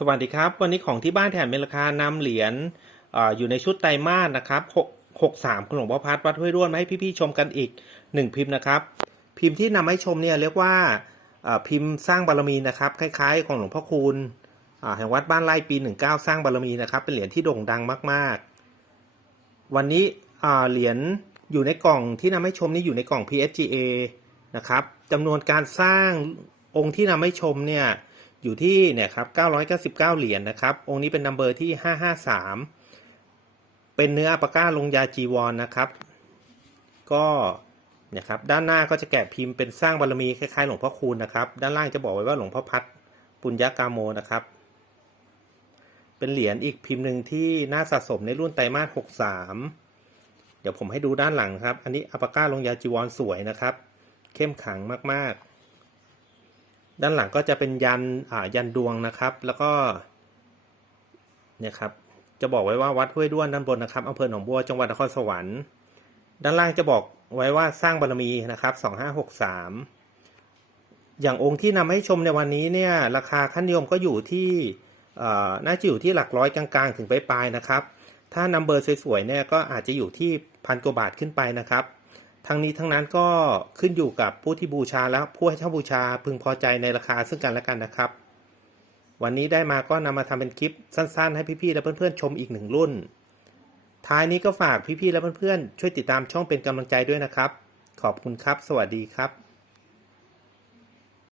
สวัสดีครับ วันนี้ของที่บ้านแถมเป็นราคานำเหรียญออยู่ในชุดไตรมาสนะครับ6 63ของหลวงพ่อพัดวัดห้วยร่วนมาให้พี่ๆชมกันอีก 1 พิมพ์นะครับ พิมพ์ที่นำให้ชมเนี่ยเรียกว่าพิมพ์สร้างบารมีนะครับ คล้ายๆ ของหลวงพ่อคูณแห่งวัดบ้านไร่ปี 19 สร้างบารมีนะครับ เป็นเหรียญที่โด่งดังมากๆ วันนี้เหรียญอยู่ในกล่องที่นำให้ชมนี่อยู่ในกล่อง PSGA นะครับจำนวนการสร้างองค์ที่นำให้ชมเนี่ย อยู่ที่เนี่ยครับ999 เหรียญนะครับ องค์นี้เป็นนัมเบอร์ที่ 553 เป็นเนื้ออัปปาก้าลงยาจีวรนนะครับ ก็เนี่ยครับด้านหน้าก็จะแกะพิมพ์เป็นสร้างบารมีคล้ายๆ หลวงพ่อคูณนะครับ ด้านล่างจะบอกไว้ว่าหลวงพ่อพัดปุญญากาโมนะครับ เป็นเหรียญอีกพิมพ์หนึ่งที่น่าสะสมในรุ่นไตรมาส63 เดี๋ยวผมให้ดูด้านหลังครับ อันนี้อัปปาก้าลงยาจีวรสวยนะครับ เข้มขังมากๆ ด้านหลังก็จะเป็นยันอ่ายันดวงนะครับ แล้วก็เนี่ยครับจะบอกไว้ว่าวัดห้วยด้วนด้านบนนะครับอำเภอหนองบัวจังหวัดนครสวรรค์ด้านล่างจะบอกไว้ว่าสร้างบารมีนะครับ2563 อย่างองค์ที่นำให้ชมในวันนี้เนี่ยราคาขั้นนิยมก็อยู่ที่อ่อน่าจะอยู่ที่หลักร้อยกลางๆ ถึงปลายๆนะครับ ถ้านำเบอร์สวยๆเนี่ยก็อาจจะอยู่ที่พันกว่าบาทขึ้นไปนะครับ ทั้งนี้ทั้งนั้นก็ขึ้นอยู่กับผู้ที่บูชาแล้วผู้ให้เช่าบูชาพึงพอใจในราคาซึ่งกันและกันนะครับ วันนี้ได้มาก็นำมาทำเป็นคลิปสั้นๆ ให้พี่ๆและเพื่อนๆชมอีกหนึ่งรุ่น ท้ายนี้ก็ฝากพี่ๆและเพื่อนๆช่วยติดตามช่องเป็นกำลังใจด้วยนะครับ ขอบคุณครับ สวัสดีครับ